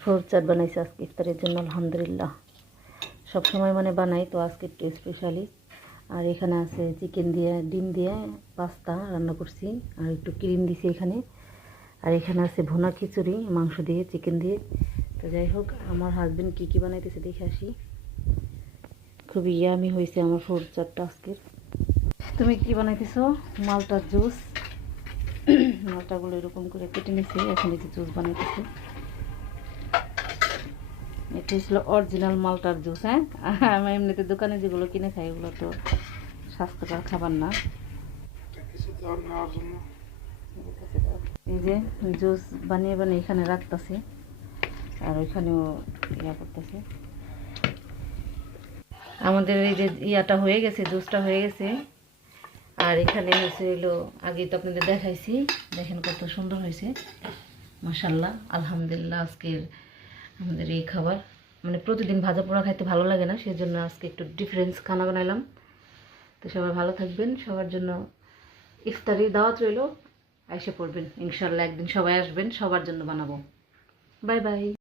Fruit chaat বানাইছি আজকে ইফতারের জন্য, আলহামদুলিল্লাহ। সব সময় মানে বানাই, তো আজকে একটু স্পেশালি। আর এখানে আছে চিকেন দিয়ে ডিম দিয়ে পাস্তা রান্না করছি, আর একটু ক্রিম দিছি এখানে। আর এখানে আছে ভুনা খিচুড়ি মাংস দিয়ে চিকেন দিয়ে। তো যাই হোক, আমার হাজবেন্ড কী কী বানাইতেছে দেখে আসি। খুবই ইয়ামি হয়েছে আমার ফ্রুট চাটটা আজকের। তুমি কি বানাইতেছো? মালটার জুস। মালটাগুলো এরকম করে কেটে নিছি, এখন এই যে জুস বানাইতেছি। এটা ছিল অরিজিনাল মালটার জুস। হ্যাঁ, আমি এমনিতে দোকানে যেগুলো কিনে খাই এগুলো তো স্বাস্থ্যকর খাবার না। এই যে জুস বানিয়ে বানিয়ে এখানে রাখতেছি, আর ওইখানেও ইয়া করতেছি। আমাদের এই যে ইয়াটা হয়ে গেছে, জুসটা হয়ে গেছে। আর এখানে হচ্ছে হলো, আগে তো আপনাদের দেখাইছি, দেখেন কত সুন্দর হয়েছে, মাশাআল্লাহ, আলহামদুলিল্লাহ। আজকের আমাদের এই খাবার, মানে প্রতিদিন ভাজা পোড়া খাইতে ভালো লাগে না, সেজন্য আজকে একটু ডিফারেন্স খানা বানাইলাম। তো সবাই ভালো থাকবেন, সবার জন্য ইফতারি দাওয়াত রইল, আইসা পড়বেন ইনশাল্লাহ। একদিন সবাই আসবেন, সবার জন্য বানাবো। Bye bye.